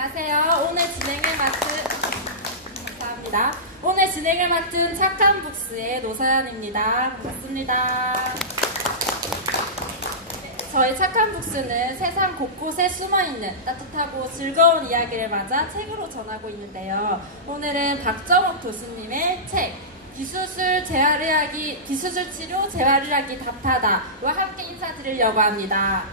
안녕하세요. 감사합니다. 오늘 진행을 맡은 착한 북스의 노서연입니다. 반갑습니다. 저희 착한 북스는 세상 곳곳에 숨어있는 따뜻하고 즐거운 이야기를 맞아 책으로 전하고 있는데요. 오늘은 박정욱 교수님의 책 비수술 치료 재활의학이 답하다와 함께 인사드리려고 합니다.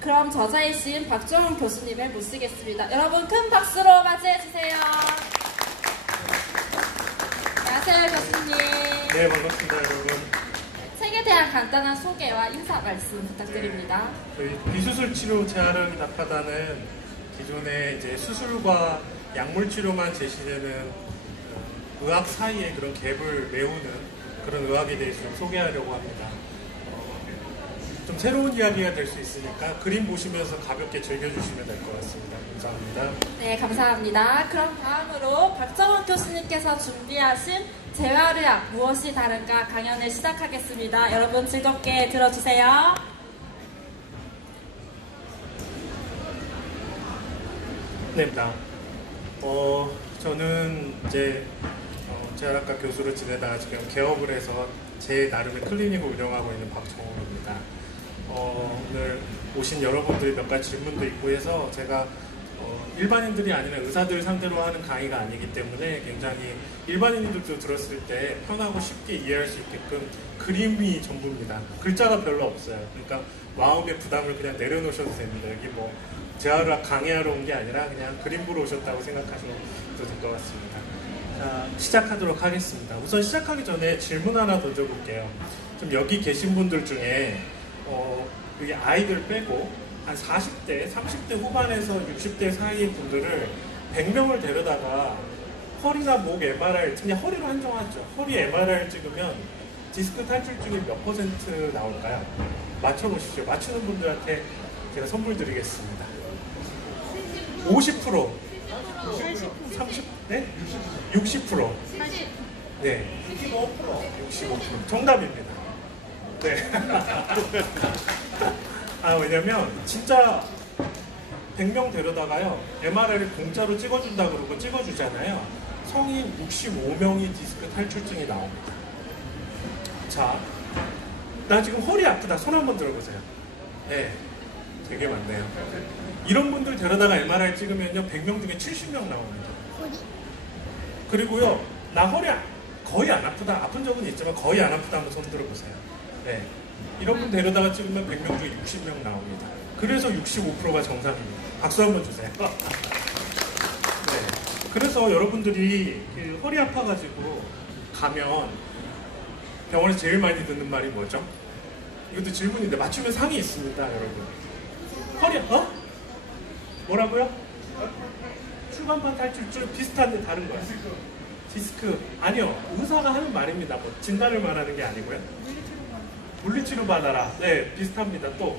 그럼 저자이신 박정욱 교수님을 모시겠습니다. 여러분 큰 박수로 맞이해주세요. 안녕하세요 교수님. 네, 반갑습니다 여러분. 책에 대한 간단한 소개와 인사 말씀 부탁드립니다. 저희 비수술 치료 재활의학이 답하다는 기존의 이제 수술과 약물 치료만 제시되는 의학 사이의 그런 갭을 메우는 그런 의학에 대해서 좀 소개하려고 합니다. 좀 새로운 이야기가 될 수 있으니까 그림 보시면서 가볍게 즐겨주시면 될 것 같습니다. 감사합니다. 네, 감사합니다. 그럼 다음으로 박정욱 교수님께서 준비하신 재활의학 무엇이 다른가 강연을 시작하겠습니다. 여러분 즐겁게 들어주세요. 네, 저는 이제 재활학과 교수로 지내다가 지금 개업을 해서 제 나름의 클리닉을 운영하고 있는 박정욱입니다. 오늘 오신 여러분들이 몇 가지 질문도 있고 해서 제가 일반인들이 아니라 의사들 상대로 하는 강의가 아니기 때문에 굉장히 일반인들도 들었을 때 편하고 쉽게 이해할 수 있게끔 그림이 전부입니다. 글자가 별로 없어요. 그러니까 마음의 부담을 그냥 내려놓으셔도 됩니다. 여기 뭐 재활의학 강의하러 온 게 아니라 그냥 그림 보러 오셨다고 생각하셔도 될 것 같습니다. 자, 시작하도록 하겠습니다. 우선 시작하기 전에 질문 하나 던져볼게요. 좀 여기 계신 분들 중에 여기 아이들 빼고 한 40대, 30대 후반에서 60대 사이의 분들을 100명을 데려다가 허리나 목 MRI, 그냥 허리로 한정하죠. 허리 MRI를 찍으면 디스크 탈출증이 몇 % 나올까요? 맞춰보십시오. 맞추는 분들한테 제가 선물 드리겠습니다. 50%, 30, 네? 60%, 네, 65%. 정답입니다. 네. 왜냐면 진짜 100명 데려다가요 MRI를 공짜로 찍어준다 그러고 찍어주잖아요. 성인 65명이 디스크 탈출증이 나옵니다. 자, 나 지금 허리 아프다. 손 한번 들어보세요. 네, 되게 많네요. 이런 분들 데려다가 MRI 찍으면요 100명 중에 70명 나옵니다. 그리고요 나 허리 거의 안 아프다. 아픈 적은 있지만 거의 안 아프다 한번 손 들어보세요. 네, 이런 분 데려다가 찍으면 100명 중에 60명 나옵니다. 그래서 65%가 정상입니다. 박수 한번 주세요. 네, 그래서 여러분들이 허리 아파가지고 가면 병원에서 제일 많이 듣는 말이 뭐죠? 이것도 질문인데 맞추면 상이 있습니다, 여러분. 허리 뭐라고요? 출간판 탈출증 비슷한데 다른 거야. 디스크. 아니요, 의사가 하는 말입니다. 뭐 진단을 말하는 게 아니고요. 물리치료 받아라. 네, 비슷합니다. 또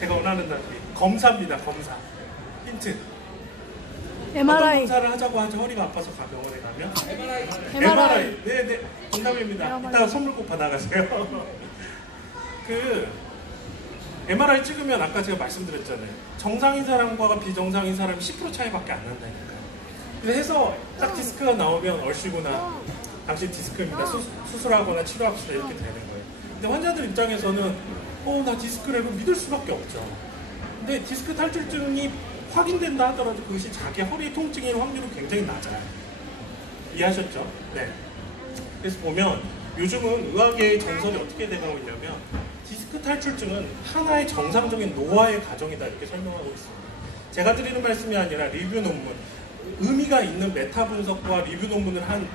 제가 원하는 단위 검사입니다. 검사. 힌트. MRI. 검사를 하자고 하죠. 허리가 아파서 병원에 가면 MRI. 네, 정답입니다. 이따가 선물 꼭 받아가세요. MRI 찍으면 아까 제가 말씀드렸잖아요. 정상인 사람과 비정상인 사람이 10% 차이밖에 안 난다니까요. 그래서 딱 디스크가 나오면 얼씨구나. 당신 디스크입니다. 수술하거나 치료합시다. 이렇게 되는 거예요. 근데 환자들 입장에서는 나 디스크라고 믿을 수밖에 없죠. 근데 디스크 탈출증이 확인된다 하더라도 그것이 자기 허리 통증일 확률은 굉장히 낮아요. 이해하셨죠? 네. 그래서 보면 요즘은 의학의 정설이 어떻게 돼가고 있냐면 디스크 탈출증은 하나의 정상적인 노화의 과정이다 이렇게 설명하고 있습니다. 제가 드리는 말씀이 아니라 리뷰 논문, 의미가 있는 메타 분석과 리뷰 논문을 한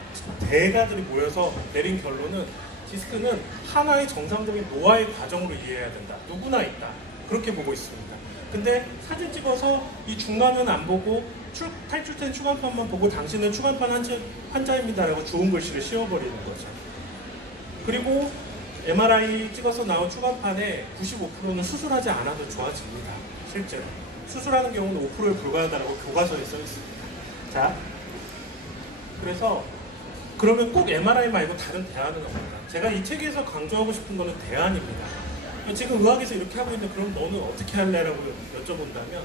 대가들이 모여서 내린 결론은 디스크는 하나의 정상적인 노화의 과정으로 이해해야 된다. 누구나 있다. 그렇게 보고 있습니다. 근데 사진 찍어서 이 중간은 안 보고 탈출된 추간판만 보고 당신은 추간판 환자입니다라고 좋은 글씨를 씌워버리는 거죠. 그리고 MRI 찍어서 나온 추간판에 95%는 수술하지 않아도 좋아집니다. 실제로. 수술하는 경우는 5%에 불과하다고 교과서에 써 있습니다. 자, 그래서 그러면 꼭 MRI 말고 다른 대안은 없는가? 제가 이 책에서 강조하고 싶은 거는 대안입니다. 지금 의학에서 이렇게 하고 있는데 그럼 너는 어떻게 할래? 라고 여쭤본다면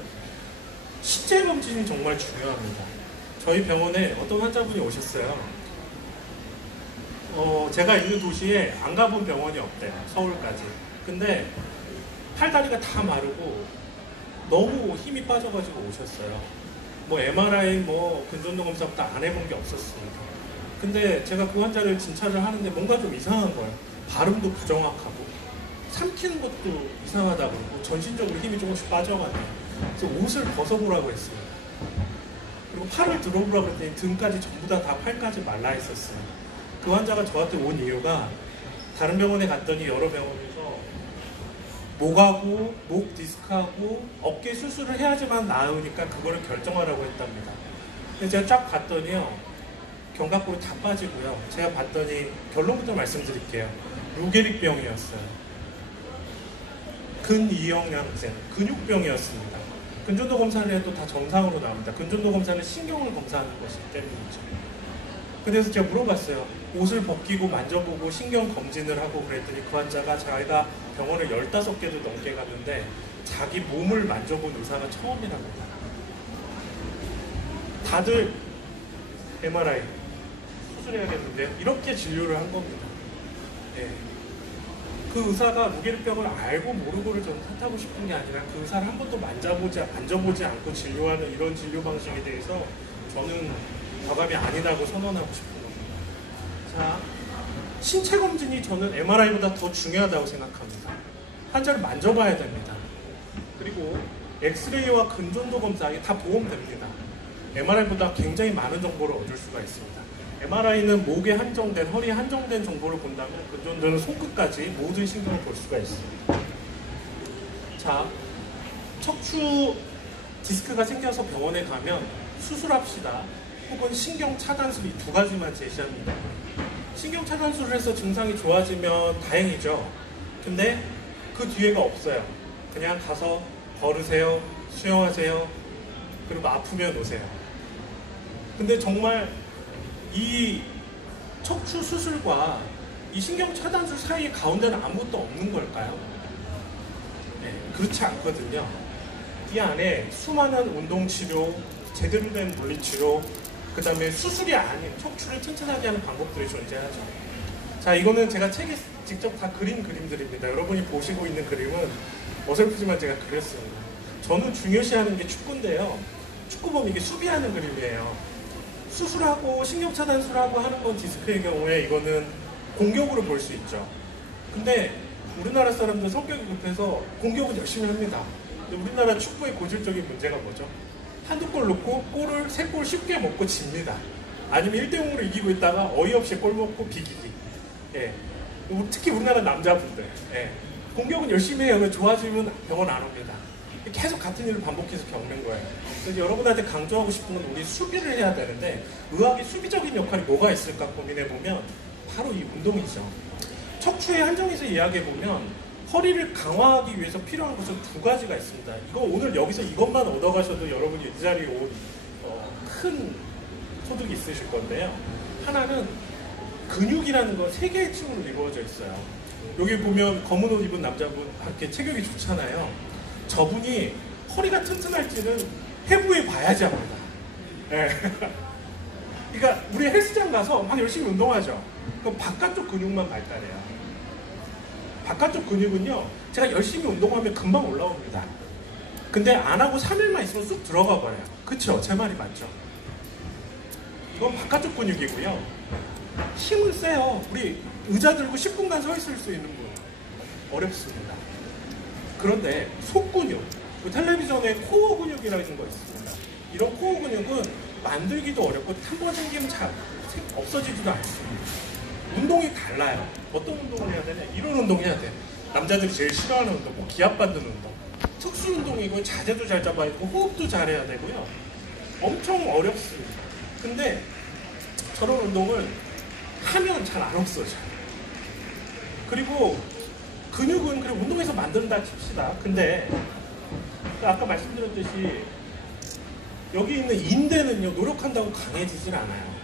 수제 검진이 정말 중요합니다. 저희 병원에 어떤 환자분이 오셨어요. 제가 있는 도시에 안 가본 병원이 없대요. 서울까지. 근데 팔다리가 다 마르고 너무 힘이 빠져가지고 오셨어요. 뭐 MRI 뭐 근전도 검사부터 안 해본 게 없었습니다. 근데 제가 그 환자를 진찰을 하는데 뭔가 좀 이상한 거예요. 발음도 부정확하고 삼키는 것도 이상하다고 그러고 전신적으로 힘이 조금씩 빠져가네요. 그래서 옷을 벗어보라고 했습니다. 그리고 팔을 들어보라고 했더니 등까지 전부 다 팔까지 말라 있었어요. 그 환자가 저한테 온 이유가 다른 병원에 갔더니 여러 병원에서 목하고 목 디스크하고 어깨 수술을 해야지만 나으니까 그거를 결정하라고 했답니다. 근데 제가 쫙 봤더니요, 견갑골이 다 빠지고요. 제가 봤더니 결론부터 말씀드릴게요. 루게릭병이었어요. 근이형양성, 근육병이었습니다. 근전도 검사를 해도 다 정상으로 나옵니다. 근전도 검사는 신경을 검사하는 것이기 때문이죠. 그래서 제가 물어봤어요. 옷을 벗기고 만져보고 신경 검진을 하고 그랬더니 그 환자가 자기가 병원을 15개도 넘게 갔는데 자기 몸을 만져본 의사가 처음이랍니다. 다들 MRI 수술해야겠는데요. 이렇게 진료를 한 겁니다. 네. 그 의사가 루게릭병을 알고 모르고를 저는 탓하고 싶은 게 아니라 그 의사를 한 번도 만져보지 않고 진료하는 이런 진료 방식에 대해서 저는 과감히 아니라고 선언하고 싶은 겁니다. 자, 신체 검진이 저는 MRI보다 더 중요하다고 생각합니다. 환자를 만져봐야 됩니다. 그리고 엑스레이와 근전도 검사에 다 보험됩니다. MRI보다 굉장히 많은 정보를 얻을 수가 있습니다. MRI는 목에 한정된, 허리에 한정된 정보를 본다면 근전도는 손끝까지 모든 신경을 볼 수가 있습니다. 자, 척추 디스크가 생겨서 병원에 가면 수술합시다. 혹은 신경 차단술 이 두 가지만 제시합니다. 신경 차단술을 해서 증상이 좋아지면 다행이죠. 근데 그 뒤에가 없어요. 그냥 가서 걸으세요, 수영하세요, 그리고 아프면 오세요. 근데 정말 이 척추 수술과 이 신경 차단술 사이의 가운데는 아무것도 없는 걸까요? 네, 그렇지 않거든요. 이 안에 수많은 운동치료, 제대로 된 물리치료, 그 다음에 수술이 아닌 척추를 튼튼하게 하는 방법들이 존재하죠. 자, 이거는 제가 책에 직접 다 그린 그림들입니다. 여러분이 보시고 있는 그림은 어설프지만 제가 그렸습니다. 저는 중요시하는 게 축구인데요. 축구 보면 이게 수비하는 그림이에요. 수술하고 신경차단술하고 하는 건 디스크의 경우에 이거는 공격으로 볼 수 있죠. 근데 우리나라 사람들 성격이 급해서 공격은 열심히 합니다. 근데 우리나라 축구의 고질적인 문제가 뭐죠? 한두 골 넣고 골을 3골 쉽게 먹고 집니다. 아니면 1대0으로 이기고 있다가 어이없이 골 먹고 비기기. 예. 특히 우리나라 남자분들. 예. 공격은 열심히 해요. 좋아지면 병원 안 옵니다. 계속 같은 일을 반복해서 겪는 거예요. 그래서 여러분한테 강조하고 싶은 건 우리 수비를 해야 되는데 의학의 수비적인 역할이 뭐가 있을까 고민해보면 바로 이 운동이죠. 척추의 한정에서 이야기해보면 허리를 강화하기 위해서 필요한 것은 두 가지가 있습니다. 이거 오늘 여기서 이것만 얻어가셔도 여러분이 이 자리에 온 큰 소득이 있으실 건데요. 하나는 근육이라는 건 3개의 층으로 이루어져 있어요. 여기 보면 검은 옷 입은 남자분 이렇게 체격이 좋잖아요. 저분이 허리가 튼튼할지는 해부해 봐야지 합니다. 네. 그러니까 우리 헬스장 가서 막 열심히 운동하죠. 그럼 바깥쪽 근육만 발달해요. 바깥쪽 근육은요, 제가 열심히 운동하면 금방 올라옵니다. 근데 안 하고 3일만 있으면 쑥 들어가 버려요. 그쵸? 제 말이 맞죠? 이건 바깥쪽 근육이고요. 힘은 세요. 우리 의자 들고 10분간 서 있을 수 있는 분 어렵습니다. 그런데 속근육, 텔레비전에 코어 근육이라는 거 있습니다. 이런 코어 근육은 만들기도 어렵고 한 번 생기면 잘 없어지지도 않습니다. 운동이 달라요. 어떤 운동을 해야 되냐? 이런 운동 해야 돼. 남자들이 제일 싫어하는 운동, 뭐 기압받는 운동. 특수 운동이고 자세도 잘 잡아야 되고 호흡도 잘해야 되고요. 엄청 어렵습니다. 근데 저런 운동을 하면 잘 안 없어져요. 그리고 근육은 그래 운동에서 만든다 칩시다. 근데 아까 말씀드렸듯이 여기 있는 인대는요, 노력한다고 강해지질 않아요.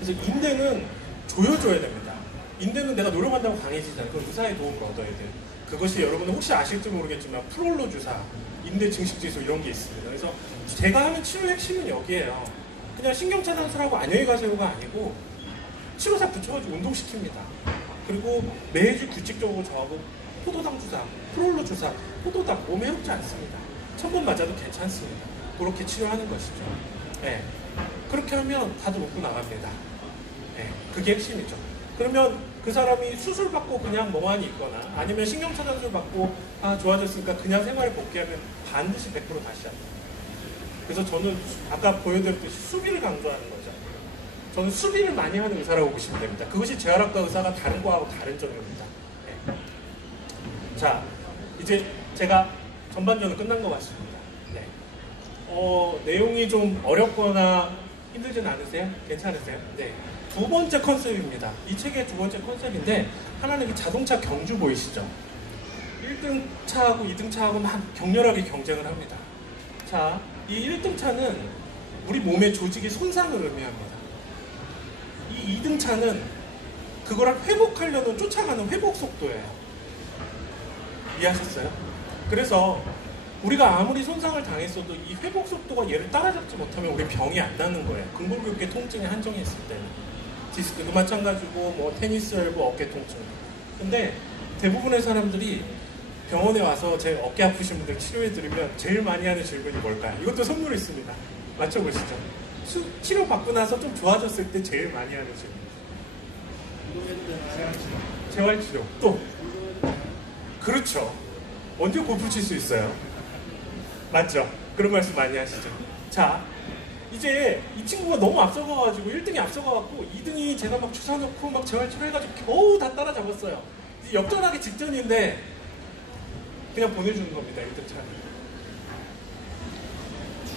그래서 인대는 조여줘야 됩니다. 인대는 내가 노력한다고 강해지지 않아요. 그건 의사의 도움을 얻어야 돼요. 그것이 여러분은 혹시 아실지 모르겠지만 프롤로 주사, 인대 증식지수 이런 게 있습니다. 그래서 제가 하는 치료의 핵심은 여기에요. 그냥 신경차단술하고 안녕히 가세요가 아니고 치료사 붙여가지고 운동시킵니다. 그리고 매주 규칙적으로 저하고 포도당 주사, 프롤로 주사, 포도당 몸에 해롭지 않습니다. 1000번 맞아도 괜찮습니다. 그렇게 치료하는 것이죠. 네. 그렇게 하면 다들 웃고 나갑니다. 네. 그게 핵심이죠. 그러면 그 사람이 수술 받고 그냥 멍하니 있거나 아니면 신경차단술 받고 좋아졌으니까 그냥 생활에 복귀하면 반드시 100% 다시 합니다. 그래서 저는 아까 보여드렸듯이 수비를 강조하는 거죠. 저는 수비를 많이 하는 의사라고 보시면 됩니다. 그것이 재활학과 의사가 다른 거하고 다른 점입니다. 네. 자, 이제 제가 전반전은 끝난 것 같습니다. 네. 내용이 좀 어렵거나 힘들진 않으세요? 괜찮으세요? 네. 두 번째 컨셉입니다. 이 책의 두 번째 컨셉인데 하나는 이 자동차 경주 보이시죠? 1등 차하고 2등 차하고 막 격렬하게 경쟁을 합니다. 자, 이 1등 차는 우리 몸의 조직의 손상을 의미합니다. 이 2등 차는 그거를 회복하려는 쫓아가는 회복 속도예요. 이해하셨어요? 그래서 우리가 아무리 손상을 당했어도 이 회복 속도가 얘를 따라잡지 못하면 우리 병이 안 낫는 거예요. 근골격계 통증에 한정이 있을 때는. 디스크도 마찬가지고 뭐 테니스 엘보 어깨 통증. 근데 대부분의 사람들이 병원에 와서 제 어깨 아프신 분들 치료해드리면 제일 많이 하는 질문이 뭘까요? 이것도 선물 있습니다. 맞춰보시죠. 치료 받고 나서 좀 좋아졌을 때 제일 많이 하는 질문. 재활치료. 또. 그렇죠. 언제 골프 칠 수 있어요? 맞죠? 그런 말씀 많이 하시죠. 자, 이제 이 친구가 너무 앞서가가지고 1등이 앞서가갖고 2등이 제가 막 주사 넣고 막 재활치료 해가지고 다 따라잡았어요. 이제 역전하기 직전인데 그냥 보내주는 겁니다. 1등 차는.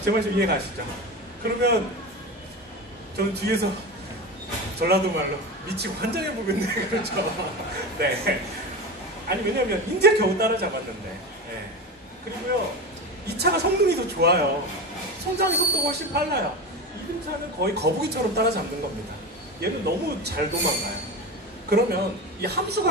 제 말씀 이해 가시죠? 그러면 저는 뒤에서 전라도 말로 미치고 환장해 보겠네. 그렇죠? 네. 아니 왜냐면 이제 겨우 따라잡았는데. 네. 그리고요 이 차가 성능이 더 좋아요. 성장의 속도가 훨씬 빨라요. 2등 차는 거의 거북이처럼 따라잡는 겁니다. 얘는 너무 잘 도망가요. 그러면 이 함수가